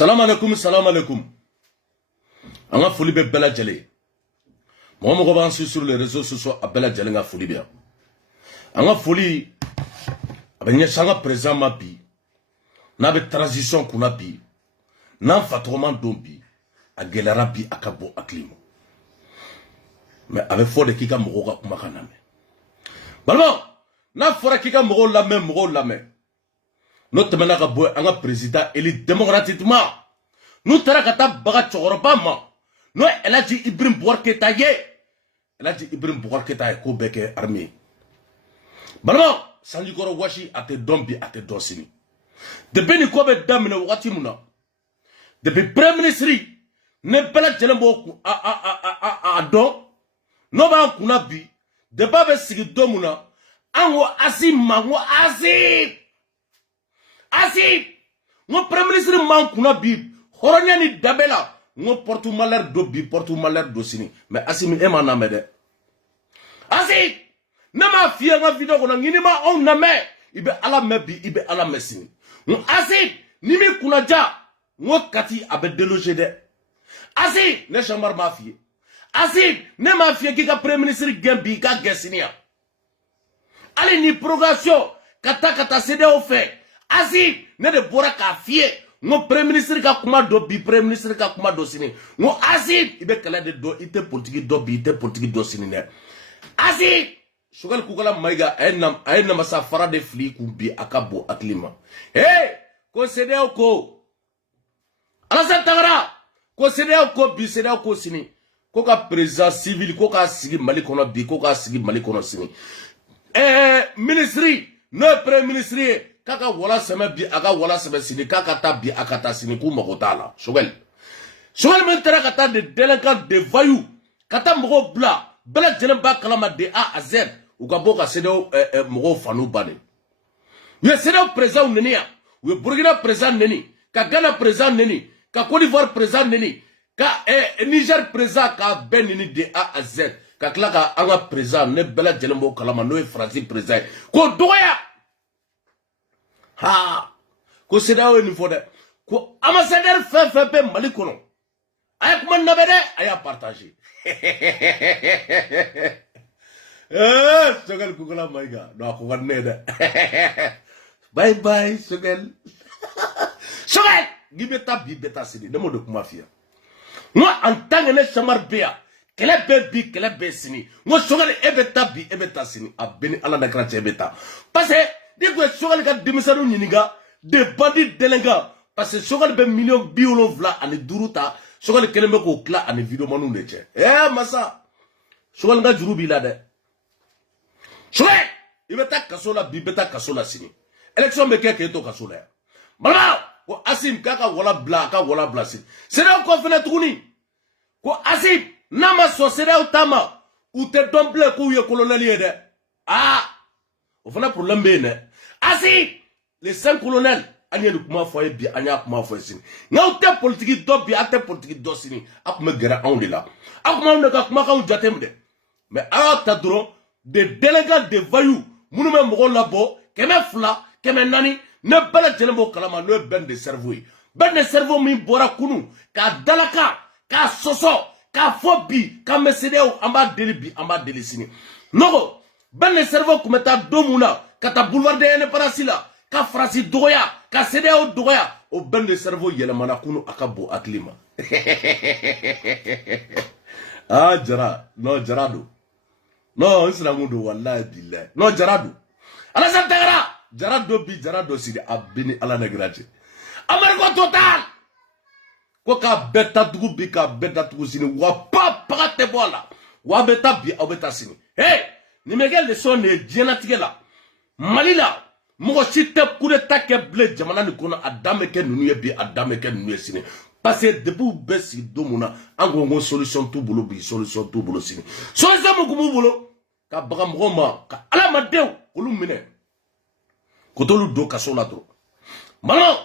Salam alaikum, salam alaikum. On a folie bella jelly. Moi, je revanche sur les réseaux sociaux à bella jelly a folie bien. On a folie. Avec une changa présent ma bi. N'a pas transition qu'on a bi. N'a pas trop d'ombi. A gelera bi a kabo a climat. Mais avec fort de kika moroga kumakaname. Balmo, n'a fora kika moro la main. Notre menaka boy, un président élu démocratiquement. Nous tarakata baga chorobama. Nous, elle a dit Ibrahim Bouarketa ye. Elle a dit Ibrahim Bouarketa ye ko beke armée. Balmo, Sanjikoro washi ate dombi ate dosini. Depuis ni kobe damine wakati muna. Depuis premier ministre, ne bela jelembo a don. No ba kuna bi. De babe sigi domuna. Ango asima, ngo asip. Asip. Ngo premier ministre man kuna bi. Horonya ni dabela. Ngo portu malheur do bi, portu malheur do sini. Mais asimi ema na mede. Asip. Nama fiye nga video kona nginima on na me. Ibe ala mebi, ibe ala mesini. Ngo asip. Nimi kuna ja. Ngo kati abe deloge de. Asip. Ne chamar ma fiye. Asip. Ne ma fiye ki ka premier ministre gembi ka gesinia. Allez ni progression. Kata sede au fait. Asip. Ne de bora ka fiye. Ngo premier ministre ka kuma do bi premier ministre ka kuma do sini. Ngo asip. Ibe kala de do ite politique do bi ite politique do sini ne. Asip. Shogal kukala maiga aina masafara de fli kumbi akabo aklima. Hey, ko sedeo ko. Alasan tagara. Ko sedeo ko bi sedeo ko sini. Ko ka président civil ko ka sigi Mali kono bi ko ka sigi Mali kono sini. Ministry no premier ministry kaka wala sema bi aka wala sema sini kaka ta bi akata sini ku makotala. Shogal. Shogal mentera kata de délinquant de voyou. Kata moko bla. Bela jelemba kalama de A à Z. Ou kaboka sedeo moko fanu bane. Ye sedeo président neni ya. Ou Burkina président neni. Ka Ghana président neni. Ka Côte d'Ivoire président neni. Ka Niger président ka ben neni de A à Z. Ka klaka anga président ne bela jelembo kalama no e Francis président. Ko doya. Ha. Ko sedeo ni fode. Ko ambassadeur fe Mali kono. Aya kuma nabede aya partager. Sogal kukula maiga no ako waneda. Bye bye Sogal. Sogal gibeta sini demo de kumafia. Moi en tant que ne chamar bea kele be sini. Moi Sogal ebeta sini abeni ala na krache ebeta. Parce que digo Sogal ka demisaro nyiniga de bandit delinquant parce que Sogal be million biolo vla ani duruta Sogal kelembe ko kla ani video manu neche. Masa Sogal nga juru bila de. Sogal ibeta kasola bibeta kasola sini. Election be keke to kasola. Bala ko Asim kaka wala bla sini. Sera ko fena tukuni. Ko Asim nama so sera utama ute domble ko ye colonel yede. O fana problème be ne. Asim les 5 colonels anya kuma foye bi anya kuma foye sini. Nga ute politique do bi ate politique do sini. Akuma gera on la. Akuma on ka kuma ka jatemde. Mais alors ta dron de délégués de voyous munu me mogo labo keme fla keme nani ne bala jelembo kalama no ben de cerveau min bora kunu ka dalaka ka soso ka fobi ka mesedeo amba deli sini nogo ben de cerveau kumeta domuna kata boulevard de ene parasila ka frasi doya ka sedeo doya o ben de cerveau yelemana kunu akabo aklima. Jarado. No, isla mundo wallahi billahi. No jaradu. Ala santagara. Jarado sidi abini ala nagraje. Ameriko total. Ko ka beta dugu bi ka beta dugu sini wa pa pakate bola. Wa beta bi obeta sini. Hey, ni megel le son ne diena tigela. Malila mo site kude take ble jamana ni kono adame ke nunu ye bi adame ke nunu ye sini. Parce que depuis besi domuna ango solution tout bolo sini. Solution mo kumu bolo ka bagam roma ka ala madew kulu mine. Ko tolu do kasola tro. Malo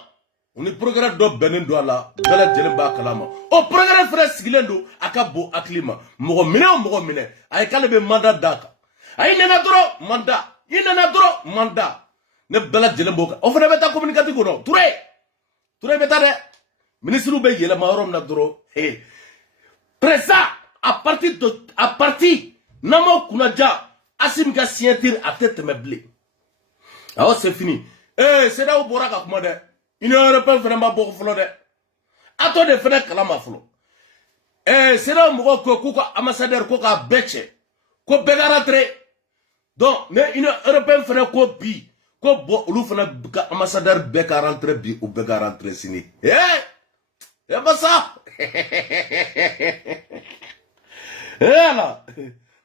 on est programme do benen do ala bela jelemba kalama. O programme frère sigilendo akabo aklima. Mo mine ay kale be mandat daka. Ay nena dro mandat. Ne bela jelembo ka. O fene beta communicatif ko no. Touré beta de ministre be yele ma rom na doro président à partir namo kunaja asim ka sientir à tête me blé alors c'est fini c'est là où bora ka kuma de Union européenne vraiment beaucoup flo de ato de fena kala ma flo c'est là mo ko ambassadeur ko ka beche ko be rentré donc ne Union européenne fena ko bi ko bo olu fana ka ambassadeur be ka rentré bi ou be ka rentré sini c'est pas ça là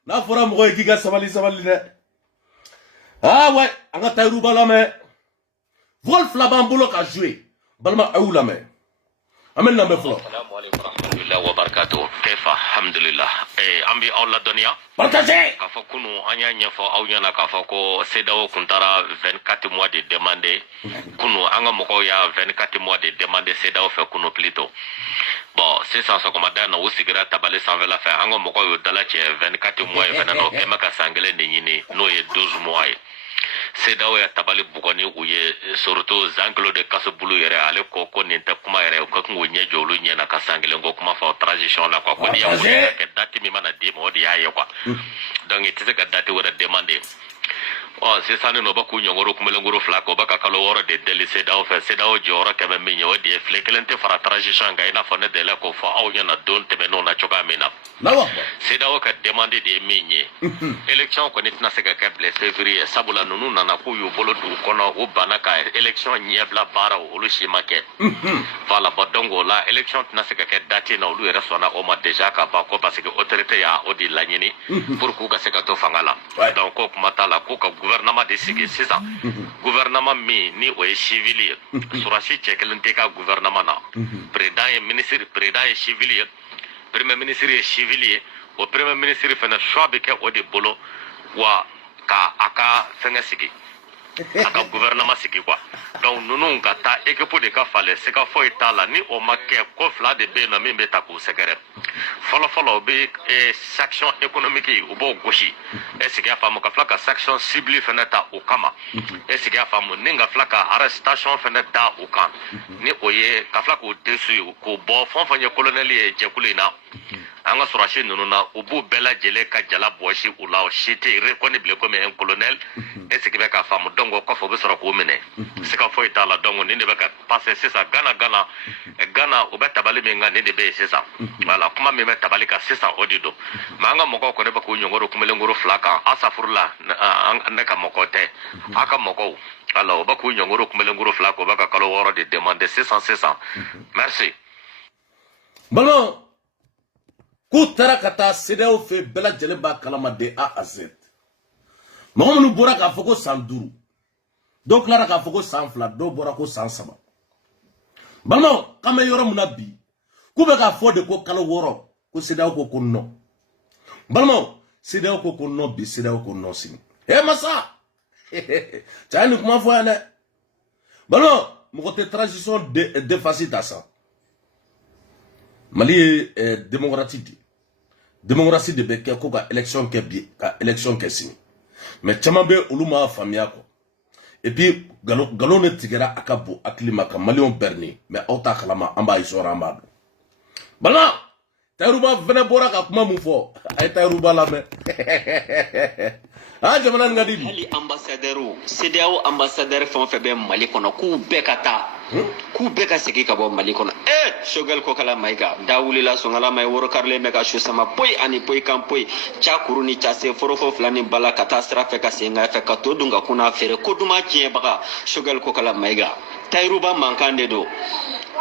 na fora mo ko giga sabali de ah ouais anga Tahirou Ba la mais Wolf la bambolo ka jouer balma aou la mais amen na me flo assalamu alaykum warahmatullahi wabarakatuh kayfa alhamdulillah ambi awla dunya partager ka fa kunu anya nyefo aw nyana ka fa ko CEDEAO kuntara 24 mois de demander kunu anga moko ya 24 mois de demander CEDEAO fait kunu plutôt bon c'est ça ça commandant na usigira tabale sanve la fait anga moko yo dala che 24 mois et venano kema ka sangele nyini no ye 12 mois CEDEAO ya tabali bugoni uye surtout Jean-Claude de Kasubulu yere ale ko ninte kuma yere ko ngo nye jolu nye na kasangile ngo kuma fa transition la kwa ko dia ke dati mi mana di mo di aye kwa donc itise ka dati wora demander oh c'est ça no ba ku nyongoro kumele ngoro flako ba ka kalo wora de deli CEDEAO fa CEDEAO jora ke me nyo di flekelente fara transition ga ina fa ne de la ko fa aw yana don te me no na choka mena CEDEAO ka demander de minye élection ko nitna se ka blé février sabula nunu nana ko yo bolo du kono o banaka élection nyebla bara o lu shimake voilà bodongo la élection tna se ka date na lu resona o ma déjà ka ba ko parce que autorité ya o di lanyini pour ko ka se ka to fangala donc ko mata la ko ka gouvernement de sigi c'est ça gouvernement mi ni o civil surasi chekelente ka gouvernement na président et ministre président et civil premier ministre et civil au premier ministre fait un choix avec au de bolo wa ka aka fenga sigi aka gouvernement sigi quoi donc nous nous gata équipe de ka fale c'est ka foi tala ni o make ko fla de be na mi beta ko sekere follow be section économique ou bo goshi est-ce qu'il femme ka fla ka section cible feneta o kama est-ce qu'il femme ninga fla ka arrestation feneta o kan ni oye ka fla ko desu ko bo fon fanye colonel e jekulina anga surasi nunu na ubu bela jele ka jala boshi ula o shite reconnaissable comme un colonel et ce qui va ka famu dongo ko fo be soro ko mene ce ka fo itala dongo ni ne ba ka passer c'est ça Ghana o ba tabali me ngani de be c'est ça voilà kuma me tabali ka c'est ça odido manga moko ko ne ba ko nyongoro kumele ngoro flaka asafurla ne ka moko te aka moko alors ba ko nyongoro kumele ngoro flaka ba ka kalo woro de demander 600 merci bon Koutara kata CEDEAO fait bela djeleba kalama de A à Z. Maman bora ka foko 112. Donc là ka foko 100 fla do bora ko 107. Balmo kame yoro munabi. Kube ka fo de ko kala woro ko CEDEAO ko no. Balmo CEDEAO ko no bi CEDEAO ko no sini. Massa. Tani kuma fo yana. Balmo mo ko te transition de facile à ça. Mali démocratie de beke ko ka élection ke bi ka élection ke sini mais chama be uluma famia ko et puis galo ne tigera akabo aklima ka malion berni mais auta kalama amba isora ambado bala Tahirou Ba vene bora ka kuma mu fo ay Tahirou Ba la me ah jamana ngadi hali ambassadeur CEDEAO ambassadeur fon fe be Mali kono ku be kata ku be ka segi ka bo Mali kono shogal ko kala maiga dawuli la songala mai woro karle me ka sama poi ani poi kan poi cha kuruni cha se forofo flani bala kata sra fe ka senga fe ka to dunga kuna fere ko duma ke baka shogal ko kala maiga Tahirou Ba mankande do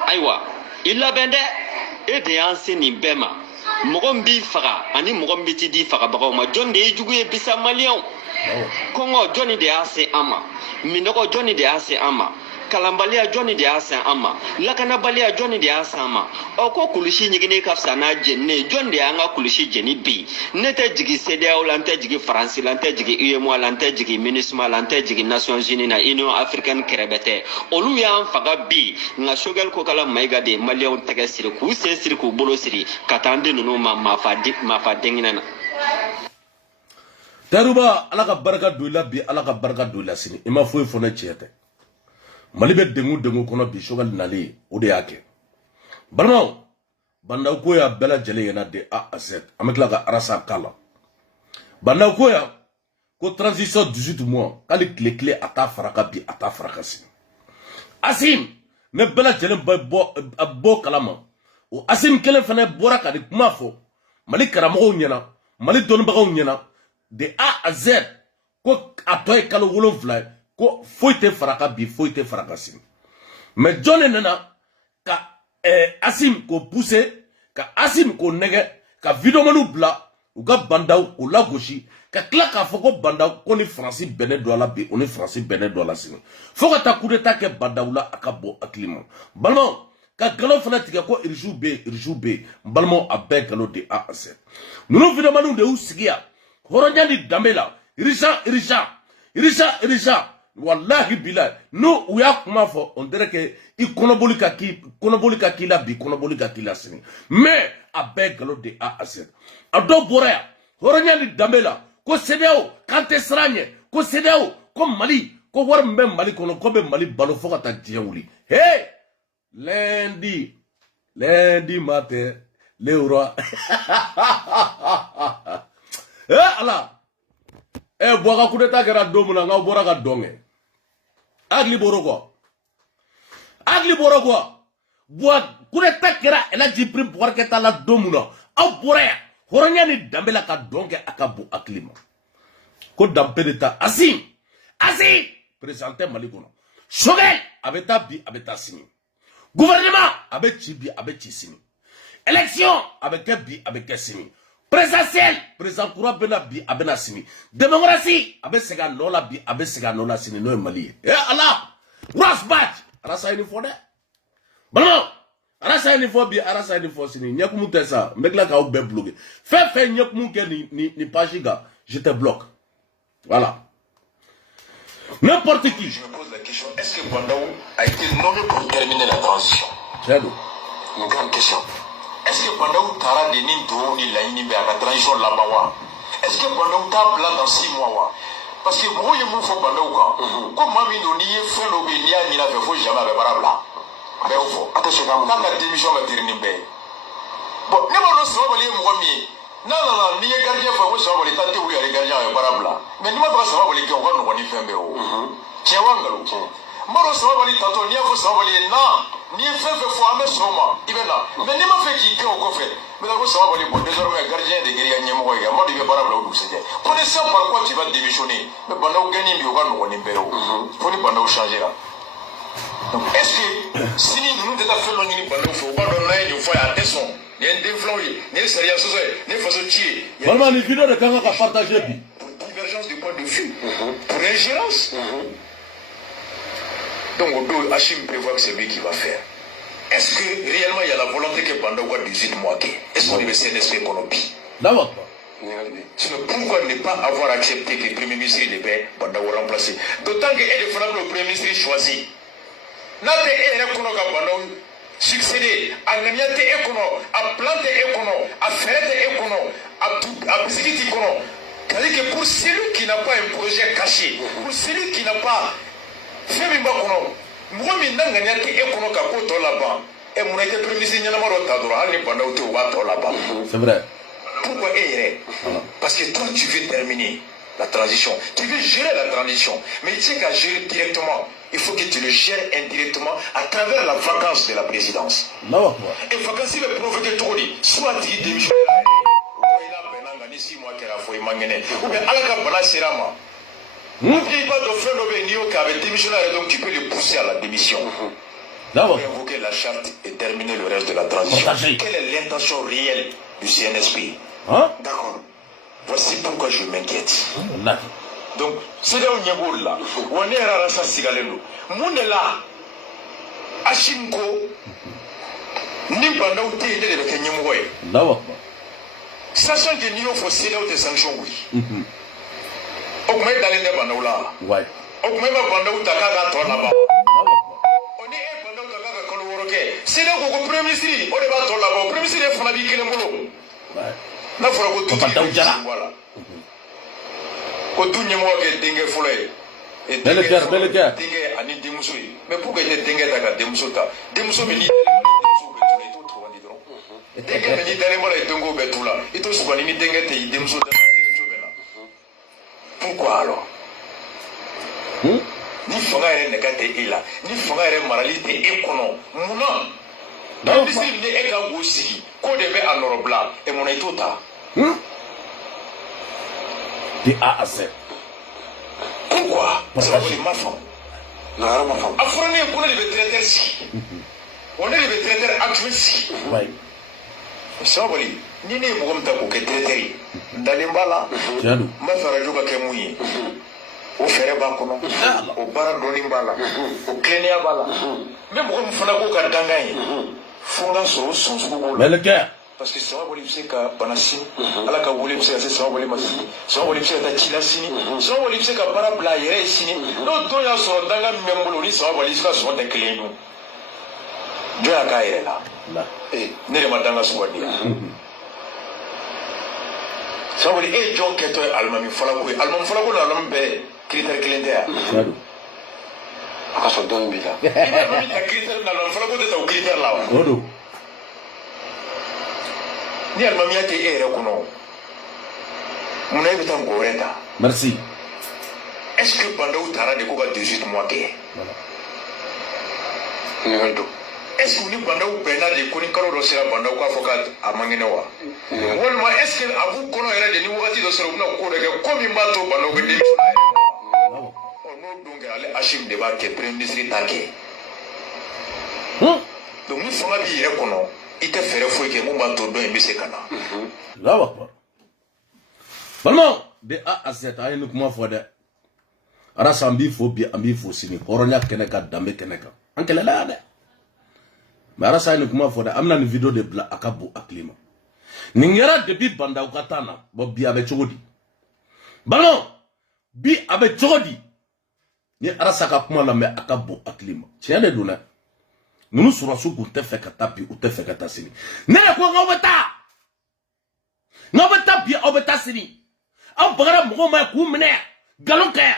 aiwa illa bende e de yansi ni bema mogon bi faga ani mogon bi ti di faga bagaw ma jon de jugu e bisa malion kongo joni de ase ama minoko joni de ase ama kalambalia joni de ase ama lakana balia joni de ase ama o ko kulushi nyigine kafsa na jenne jon de anga kulushi jeni bi nete jigi CEDEAO lante jigi France lante jigi UEMOA lante jigi MINUSMA lante jigi Nations Unies na Union Africaine kerebete olu ya faga bi nga shogel ko kala maiga de malion tege siri ku se siri ku bolo siri katande nunu ma fa dengina Tahirou Ba ala ka baraka do la bi ala ka baraka do la sini ima fo ne chiete Mali be dengu kono bi shogal nali o de yake Balmao, Bandaukoya Bella Jelly and de A à Z, Ameklaga Arasa Kala. Bandaukoya, ko transition 18 mois, quand les clés à ta frakabi à ta fracassi. Asim, ne Bella Jelly bo kalama. O Asim Kellen Fane Boraka de Kumafo, Mali Karamo Nyana, Mali Donbago Nyana, de A à Z, ko atoy kalo wolon fly, ko foite frakabi, foite fracassi. Mais John Nana, ka Asim ko pousse, ka Asim ko nege, ka vidomanu bla, ou ka bandau, ou la gauchi, ka klak a foko bandau, ko ni Francis Benet do la bi, on est Francis Benet do la sini. Foka ta coup d'état ke bandau la akabo akliman. Balmon, ka galo fanatique ko irjou B, balmon a be galo de A à Z. Nous vidomanu de ou sigia, Horonyani Dambela, Irisha, Wallahi billah, nous, ou ya kumafo, on dirait que il konoboli ka ki la bi, konoboli ka ki la sini. Mais, a be galo de A à Z. A do borea, Horonyani Dambela, ko CEDEAO, kante sranye, ko CEDEAO, ko Mali, ko war mbe Mali kono, ko be Mali balo foka ta diaouli. Hey! Lundi matin, l'euro. Allah! Boaka coup d'état kera domuna, nga bora ka donge. Agli boro quoi? Boa coup d'état kera, elle a dit prim pour que ta la domuna. Au borea, Horonyani Dambela ka donge akabu aklima. Ko dampe d'état, Asim, présenté Malikono. Shogel, abeta bi, abeta sini. Gouvernement, avec Chibi, avec Chissini. Élection, avec Bi, avec Sini. Présidentiel, président Koura Bena Bi, Abena Sini. Démocratie, avec Sega Nola Bi, avec Sega Nola Sini, no Mali. Eh Allah, Rasbat, Arasa une fois de. Bon, Arasa une fois Bi, Arasa une fois Sini. Nyakumu Tessa, Mekla Kao Ben bloqué. Fais Nyakumu ni Pajiga, je te bloque. Voilà. N'importe qui. Je me pose la question, est-ce que Bandaou a été nommé pour terminer la transition? C'est d'où? Une grande question. Est-ce que Bandaou Tara de Ninto ni la Inibé à la transition là-bas? Est-ce que Bandaou t'a plan dans 6 mois? Parce que moi, je m'en fous Bandaou. Comme Mami Noni est fait l'obénia, il n'avait pas jamais avec Barabla. Mais au fond, quand la démission va terminer. Bon, nous allons se voir les mois. Non, ni gardien faut que ça va les tenter ou les gardiens est barabla. Mais nous pas ça va les qu'on va nous faire mais tiens wangalo. Moro ça va les tantôt ni faut ça va les non, ni fait faut amener soma. Il est là. Mais ni m'a fait qui qu'on fait. Mais là ça va les bon désormais gardien de guerrier ni moi moi de barabla ou c'est. Connaissant par quoi tu vas démissionner. Mais pendant gagner mieux va nous on impéro. Faut ni pendant changer là. Donc est-ce que si nous devons faire l'ongini pendant faut pas donner une fois à tesson. Vraiment, les vidéos de Kanga a partagé. Pour divergence de point de vue, pour ingérence. Donc, on doit Hachim prévoir que c'est lui qui va faire. Est-ce que réellement il y a la volonté que Bandaou va 18 mois? Est-ce qu'on est le CNSP Konopi? D'abord. Sinon, pourquoi ne pas avoir accepté que le Premier ministre de Bandaou remplacé? D'autant que est le Premier ministre choisi. N'a pas été Bandaou succéder à l'aniate écono, à plante écono, à faire écono, à biscuit écono. C'est-à-dire que pour celui qui n'a pas un projet caché, pour celui qui n'a pas fait un bacono, moi, je n'ai écono qu'à côté là-bas. Et mon été prémisé, il n'y a pas de là-bas. C'est vrai. Pourquoi est parce que toi, tu veux terminer la transition. Tu veux gérer la transition. Mais tu sais qu'à gérer directement, il faut que tu le gères indirectement à travers la vacance de la présidence. Non. Et vacance, il va provoquer trop de soit il démissionne. Il a peine 6 mois qu'elle a fait mangene. Ou bien à la cabana serama. N'oublie pas de faire le Nio qui avait démissionné, donc tu peux le pousser à la démission. D'abord. Pour invoquer la charte et terminer le reste de la transition. Quelle est l'intention réelle du CNSP? Hein? D'accord. Voici pourquoi je m'inquiète. D'accord. Donc, c'est là où il y a on est à la Sigaleno. Mon est là. Ashimko. Nimba n'a pas été de Kenyamoué. D'abord. Sachant que nous faut céder des sanctions, oui. Augmente dans les débats. Ouais. Augmente dans le Dakar, toi là-bas. On est pendant le Dakar, quand on est c'est là où le Premier ministre, on est pas là-bas. Le Premier ministre est fondé avec le boulot. Ouais. Là, il faut que tout le monde. Voilà. Tout le monde est dingue foulé. Belle guerre. Dingue, ani demuso. Mais pourquoi il est dingue dans la demuso? Demuso, mais ni denkɛ ni dalen bɔra denko bɛɛ t'u la i to sugandi ni denkɛ tɛ i denmuso bɛ la pourquoi alors ni fanga yɛrɛ nɛgɛ tɛ e la ni fanga yɛrɛ marali tɛ e kɔnɔ munna misiri ni e ka wo sigi ko de bɛ a nɔrɔ bila e munna i t'o ta de A à Z pourquoi sabali ma faamu nagara ma faamu a fɔra ne ye ko ne de bɛ directeur sigi wa ne de bɛ directeur adjoint sigi sabali ni ne ye mɔgɔ min ta k'o kɛ directeur ye dalen b'a la n b'a fɛ arajo ka kɛ mun ye o fɛrɛ b'a kɔnɔ o baara dɔɔni b'a la o tilennenya b'a la n bɛ mɔgɔ min fana k'o ka dangan ye fo n ka sɔrɔ o sɔn sugu b'o la parce que Sababoli bɛ se ka bana sini ala ka wele bɛ se ka se Sababoli ma sini Sababoli bɛ se ka taa ci la sini Sababoli bɛ se ka baara bila a yɛrɛ ye sini n'o don y'a sɔrɔ dangan min bɛ n bolo ni Sababoli ka sɔrɔ tɛ kelen ye dun jɔn y'a k'a yɛrɛ la ne de ma dangan sugandi yan Sababoli e ye jɔn kɛtɔ ye alimami falako ye alimami falako ni alimami bɛɛ critère kelen tɛ yan a ka sɔrɔ dɔɔni b'i la i bɛ alimami ta critère na alimami falako tɛ ta o critère la wa. Ni alimamiya tɛ e yɛrɛ kɔnɔ munna e bɛ taa mɔgɔ wɛrɛ ta. Merci. Est-ce que Bandaw taara de ko ka 18 mois kɛ. ɲininkali don. Est-ce que ni Bandaw bɛnna de ko ni kalo dɔ sera Bandaw k'a fɔ k'a man kɛnɛ wa. Walima est-ce que a b'u kɔnɔ yɛrɛ de ni wagati dɔ sera u bɛna ko dɔ kɛ ko min b'a to Bandaw bɛ denmisɛnnin yɛrɛ ma. N'o don kɛ ale Hachim de b'a kɛ premier ministre t'a kɛ. Donc ni fanga b'i yɛrɛ kɔnɔ. I tɛ fɛrɛ foyi kɛ mun b'a to dɔn in bɛ se ka na. Allahu akbar. Balimaw de A à Z an ye ni kuma fɔ dɛ. Arasa an b'i fo bi an b'i fo sini hɔrɔnya kɛnɛ kan danbe kɛnɛ kan an kɛlɛla yan dɛ. Mais Arasa an ye ni kuma fɔ dɛ an bɛna nin video de bila a ka bon hakili ma. Nin kɛra depuis Bandaw ka taa na bon bi a bɛ cogo di. Balimaw bi a bɛ cogo di. Ni Arasa ka kuma lamɛn a ka bon hakili ma tiɲɛ de don dɛ. Nous surasiw kun tɛ fɛ ka taa bi u tɛ fɛ ka taa sini ne de ko n'aw bɛ taa bi aw bɛ taa sini aw bagara mɔgɔw ma k'u minɛ nkalon kɛ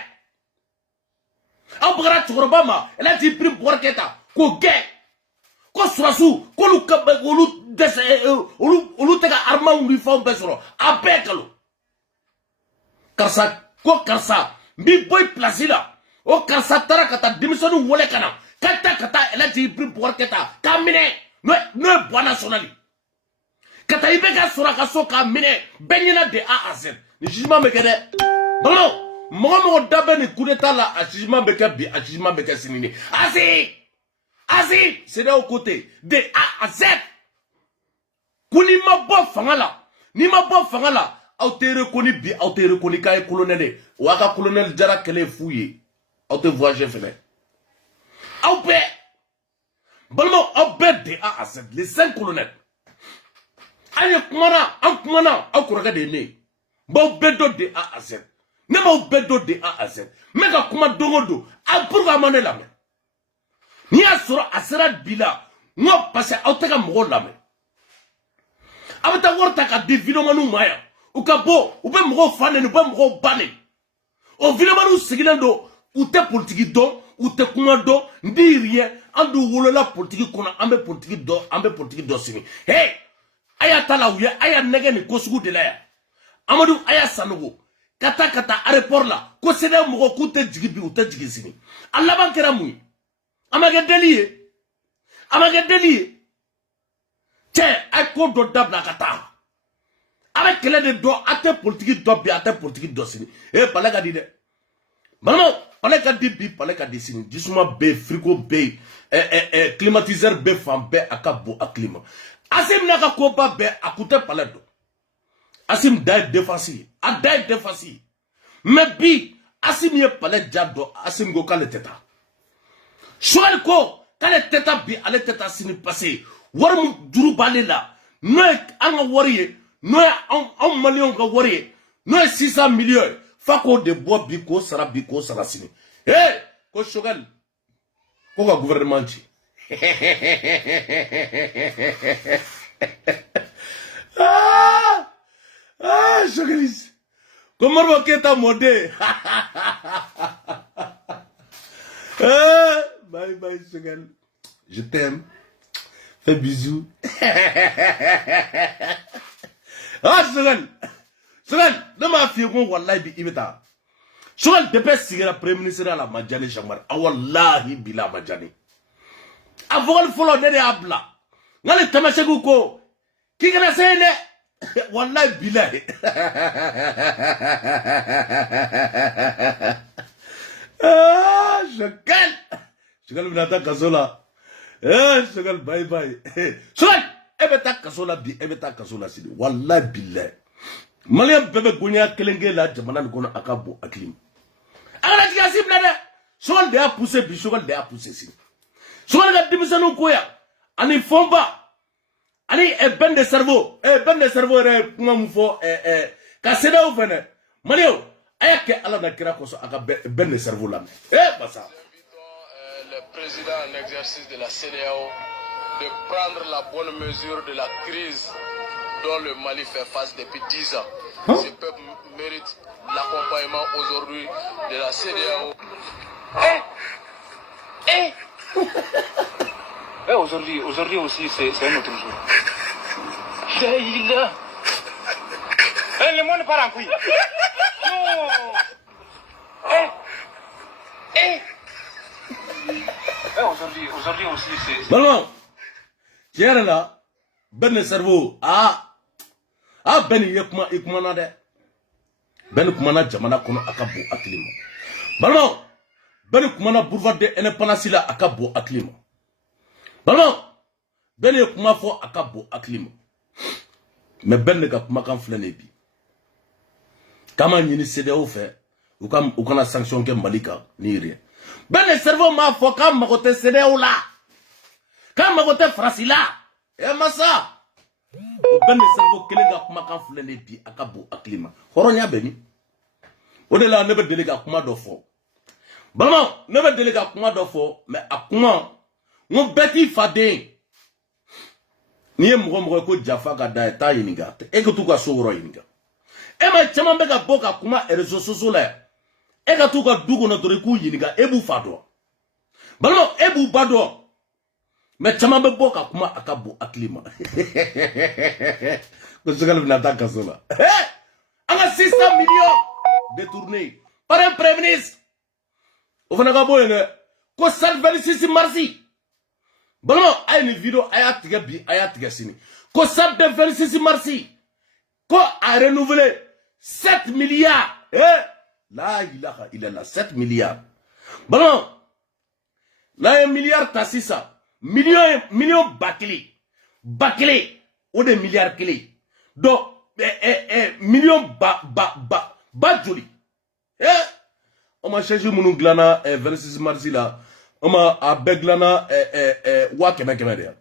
aw bagara cɛkɔrɔba ma elle a dit prix Boubacar Keïta k'o gɛn ko surasiw k'olu ka olu dɛsɛ olu tɛ ka armes ni fɛnw bɛɛ sɔrɔ a bɛɛ kalo karisa ko karisa n b'i bɔ i place la o karisa taara ka taa denmisɛnninw wele ka na. Kata elle a dit Boubacar Keïta k'a minɛ n'o ye bois national kata i bɛ ka sɔrɔ a ka so k'a minɛ bɛɛ ɲɛna de A à Z ni jugement bɛ kɛ dɛ bamanan mɔgɔ mɔgɔ da bɛ nin coup d'état la a jugement bɛ kɛ bi a jugement bɛ kɛ sini de asi CEDEAO côté de A à Z ko n'i ma bɔ fanga la aw tɛ reconnu bi aw tɛ reconnu k'a ye colonel ye o y'a ka colonel Jara kɛlɛ fu ye aw tɛ voyager fɛnɛ. Aw bɛɛ balimaw aw bɛɛ de A à Z les 5 colonels an ye kumana an kumana aw kɔrɔkɛ de ye ne ye b'aw bɛɛ dɔ de A à Z ne m'aw bɛɛ dɔ de A à Z n bɛ ka kuma don o don a pourquoi a ma ne lamɛn n'i y'a sɔrɔ a sera bi la n ko parce que aw tɛ ka mɔgɔw lamɛn a bɛ taa wari ta ka di vidéomaniw ma yan u ka bɔ u bɛ mɔgɔw fa neni u bɛ mɔgɔw ba neni o vidéomaniw sigilen don u tɛ politiki dɔn. U tɛ kuma dɔn n di rien an dun wolola politiki kɔnɔ an bɛ politiki dɔn sini hey a y'a ta la u ye a y'a nɛgɛ nin ko sugu de la yan Amadu a y'a Sanogo ka taa aéroport la ko CEDEAO mɔgɔw k'u tɛ jigin bi u tɛ jigin sini a laban kɛra mun ye a ma kɛ deli ye cɛ a ye ko dɔ dabila a ka taa a bɛ kɛlɛ de dɔn a tɛ politiki dɔn bi a tɛ politiki dɔn sini palais ka di dɛ balimaw palais ka di bi palais ka di sini jisuma bɛ yen frigo bɛ yen climatiseur bɛ fan bɛɛ a ka bon a climat Asim n'a ka koba bɛɛ a kun tɛ palais dɔn Asim da ye défense ye a da ye défense ye mais bi Asim ye palais ja dɔn Asim ko k'ale tɛ taa Choguel ko k'ale tɛ taa bi ale tɛ taa sini parce que wari min juru b'ale la n'o ye an ka wari ye n'o ye anw maliyɛnw ka wari ye n'o ye 600 millions ye fa k'o de bɔ bi k'o sara sini ko Choguel ko ka gouvernement ci Choguel ko Modibo Keïta mɔden bye Choguel je t'aime Fais bisous. Ah, Sogal, ne m'a fait qu'on wallahi bi ibita. Sogal depuis sigara premier ministre à la Madjani Jamar. Ah wallahi bila Madjani. Avogal follow ne de abla. Ngale tamasegu ko. Ki gana sene. Wallahi bila. Ah, Sogal binata kasola. Sogal bye bye. Sogal ebeta kasola bi ebeta kasola sidi. Wallahi bila. Malien bebe gonya kelenge la jamana kono akabo aklim. Agara tiga sibla de. Sogal de a poussé bi sogal de a poussé si. Sogal ga dimisanu koya. Ani fomba. Ani ben de cerveau. Ben de cerveau re kuma mufo ka seda o fene. Malio ayake ala na kira koso aka ben de cerveau la. Basa. Le président en exercice de la CEDEAO de prendre la bonne mesure de la crise dont le Mali fait face depuis 10 ans. Ce peuple mérite l'accompagnement aujourd'hui de la CEDEAO. Aujourd'hui aussi, c'est un autre jour. Le monde part en couille. Aujourd'hui aussi, c'est... Bon, tiens là, ben le cerveau, ben yekuma na de. Ben kumana jamana kono akabo aklima. Bon, ben kumana boulevard de indépendance la akabo aklima. Bon, ben yekuma fo akabo aklima. Mais ben ne ka kuma kan flene bi. Kama nyini CEDEAO fait, ou kana sanction ke Malika ni rien. Ben le cerveau m'a fo kam makote CEDEAO la. Kam makote France la. Massa. Ben le cerveau kelenga kuma kan flene bi akabo aklima. Horonya beni. Odela ne be delega kuma do fo. Bama ne be delega kuma do fo, mais akuma mon beti fadin. Niye mgo ko jafa ga da ta yininga. E ko tu ka soro yininga. E ma chama be ga boka kuma réseaux sociaux la. E ka tu ka dugo na dore ku yininga e bu fado. Bama e bu bado. Mais chama be boka kuma akabo aklima. Ko Sogal binata kasola. Anga 600 millions détournés par un premier ministre. Au fond, ko 26 marsi. Bon, a une vidéo ayat sini. Ko 26 marsi. Ko a renouvelé 7 milliards. La ilaha illallah 7 milliards. Bon, là 1 milliard tassi ça. Million bakli. Ou des milliards clés. Donc million joli. On m'a cherché mon glana 26 mars là. On m'a abeglana wa keme de.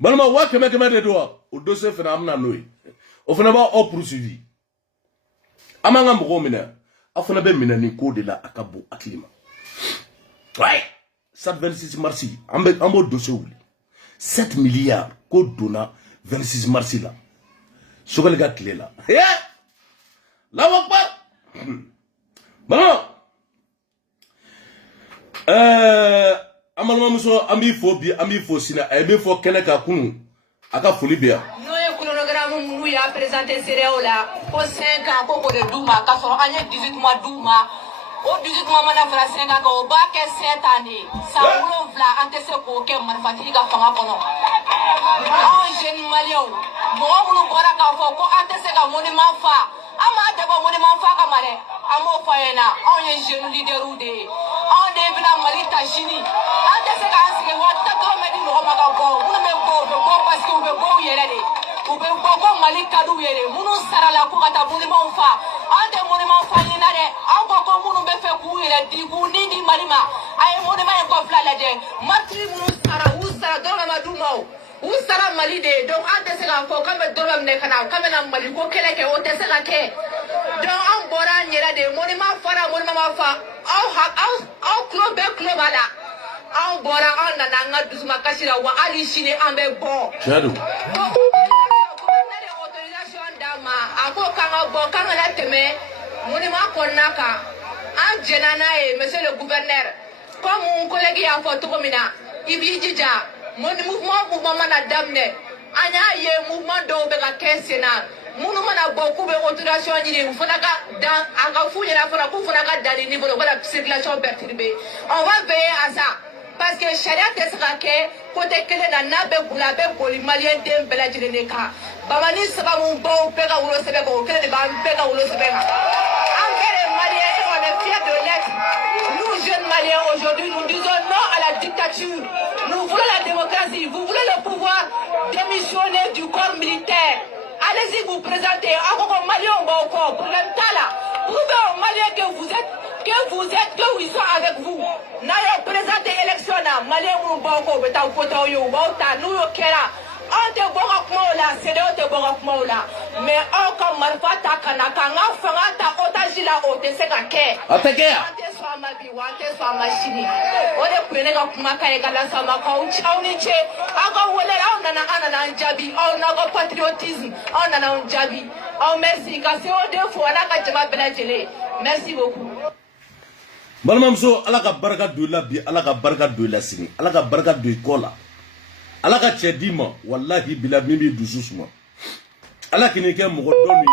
Balma wa keme de doa. O dossier fena amna noy. O fena ba o poursuivi. Amanga mbo mina. Afuna be mina ni ko de la akabo aklima. Ouais. 26 mars. Ambo dossier ouli. 7 milliards ko dona 26 mars là. Sogal ga clé là. La wakbar. Bon. Amalma muso ambi fo sina be fo keneka kunu aka foli be ya. No ye chronogramme munu ya présenter CEDEAO la ko 5 ans ko de douma ka so anye 18 mois douma. O 18 mois mana fera 5 ans ko ba ke 7 années. Sa ulo vla ante se ko ke manufacture ga fanga kono. Oh jeune malien. Mo munu bora ka fo ko ante se ga monument fa. Ama daba monument fa ka mare. Amo fayena on ye jeune leader ou de on de bina malita chini ante se ka asike wata to me di no maga bo munu me bo parce que ube bo yere de ube bo malika du yere munu sarala ko kata monument fa ante monument fa ni na de anko ko munu be fe ku yere di ku ni di malima ay monument ko fla la de matri munu sara u sara do ma du mau u sara mali de donc ante se ka fo kambe do me kana kambe na mali ko kele ke o te se ka ke donc an bɔra yɛrɛ de monument fara monument ma fa aw kulo bɛɛ kulo b'a la an bɔra an nana an ka dusuma kasi la wa hali sini an bɛ bɔ. Tiɲɛ don. ne de autorisation d'a ma a ko k'an ka bɔ k'an kana tɛmɛ monument kɔnɔna kan an jɛnna n'a ye monsieur le gouverneur comme n collègue y'a fɔ cogo min na i b'i jija mouvement mana damne anya ye mouvement do be ka kesena munu mana beaucoup be autorisation ni fona ka dans anga funyana fona ku fona ka dans niveau de la circulation perturbée. On va veiller à ça parce que charia te sera que côté kele na nabe bula be boli malien dem bela jirene ka bamani sababu bo pe ka ulo sebe ko kele de ba pe ka ulo sebe ka engrais malien on est fiers de l'être. Nous jeunes maliens aujourd'hui nous disons non à la dictature. Nous voulons la démocratie, vous voulez le pouvoir, démissionner du corps militaire. Allez-y vous présenter encore malien encore pour l'Emtala. Prouvez aux Maliens que vous ils sont avec vous. N'ayons présenté élection là, Maliens ou Boko, mais t'as côté yo, Bota, nous yo kera. On te boit comme là, c'est de te boire comme là. Mais on comme malfa ta kanaka, on fera ta otajila au te sekake. Atakea. Ante soit ma vie, ante soit ma chini. On est prêt à kumaka et gala sama kau chauniche. Encore wole là on a un jabi, on a un patriotisme, on a un jabi. Oh merci, quand c'est au deux fois là quand je m'appelle. Merci beaucoup. Balmamso alaka baraka do la bi alaka baraka do la sini alaka baraka do ikola alaka chedima wallahi bila mimi dususuma alaka ni ke mogo doni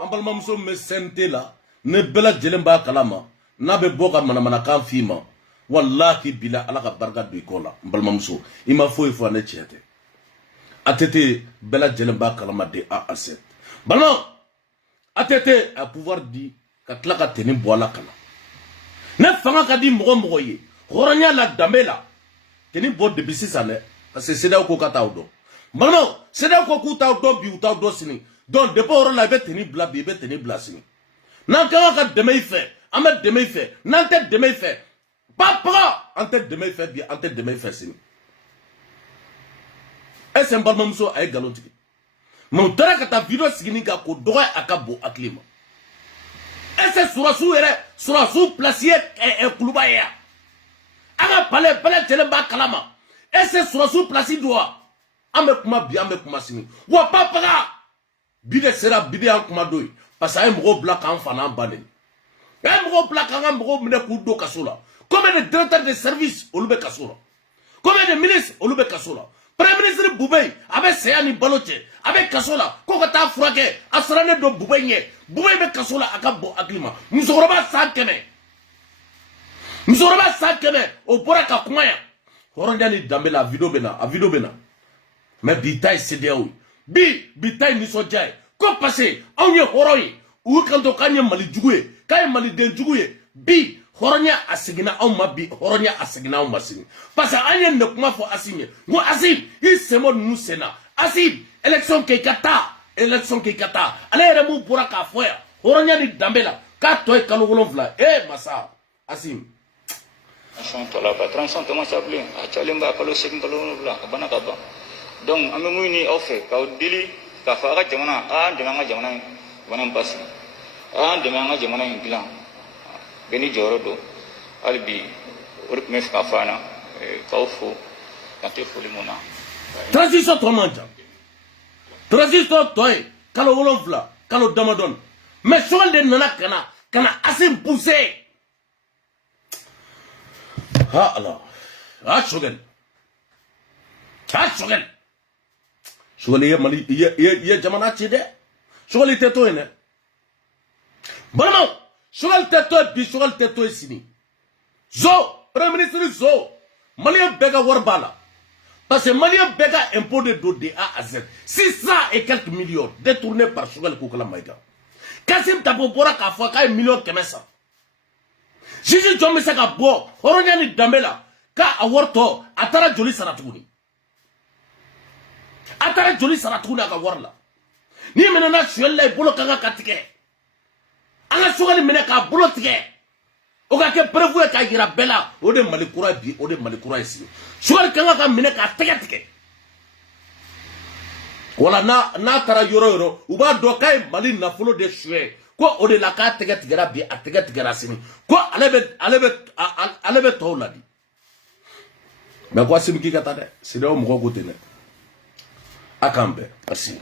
am balmamso me sente la ne bela jelemba kalama na be boka mana kan fima wallahi bila alaka baraka do ikola balmamso ima fo ne chete atete bela jelemba kalama de a aset balma atete a pouvoir di katlaka teni boala kala ne fanga ka di mogo ye horonya la damela keni bo de bisisane parce que c'est là ko kata odo mano c'est là ko kuta odo bi uta odo sini donc de poro la beteni bla bi beteni bla sini nan ka deme fait amet deme fait nan tête deme fait papa en tête deme fait bi en tête deme fait sini est un balmamso ay galotiki mon tara ka ta video sigini ka ko doga akabo aklima. Ese surasu placier kuluba ya aga pale telemba kalama ese surasu placi doa ambe kuma sini wa papa bide sera bide an kuma doy parce ay mgo black an fana banen ay mgo black an mgo mine ku do kasola comme des directeurs de service olube kasola comme des ministres olube kasola premier ministre Boubey avec Seyani Baloche avec kasola ko ka ta furake asrane do Boubey nye Boubey be kasola akabo aklima musoroba sakeme o bora ka kumaya horondani dambela video bena mais bitay CDAO bitay ni sojay ko passé on ye horoyi u kanto kanye mali juguye kay mali den juguye bi horonya asigina on mabi horonya asigina on masini parce que anye ne kuma fo asigné ngo asim il semo nous sena asim élection ke kata ala yere mu bora ka foya horonya ni dambela ka toy kalo wolonfla masa asim transition commence à blé a chalemba kalo sekin kalo wolonfla bana ka ba donc ame muyni ofe ka dili ka fara jamana demanga jamana bana mbasi demanga jamana bilan beni jorodo albi uruk mes ka fana kaufu kante fulimuna transition to manja transition toy kalo wolonfla kalo damadon mais so de nana kana assez poussé ha Allah shogal ye mali ye jamana ci de shogal teto ene bonamo shogal teto sini zo premier ministre zo malien bega warbala parce que malien bega impôt de do de A à Z 600 et quelques millions détournés par shogal kokala maïga Kassim Tabo bora ka fo ka million kemesa Jiji Jombe saka bo horonya ni dambela ka aworto atara joli saratuni aka warla ni menena suella bolo kanga katike anga sugali mena ka bolo tike o ka ke prevu ka gira bela o de malikura isi sugali kanga ka mena ka tike wala na tara yoro uba do kay mali na folo de sué ko o de la ka tike rabi a tike rasini ko alebe tawladi mais quoi c'est qui kata de c'est de mo ko tene akambe asi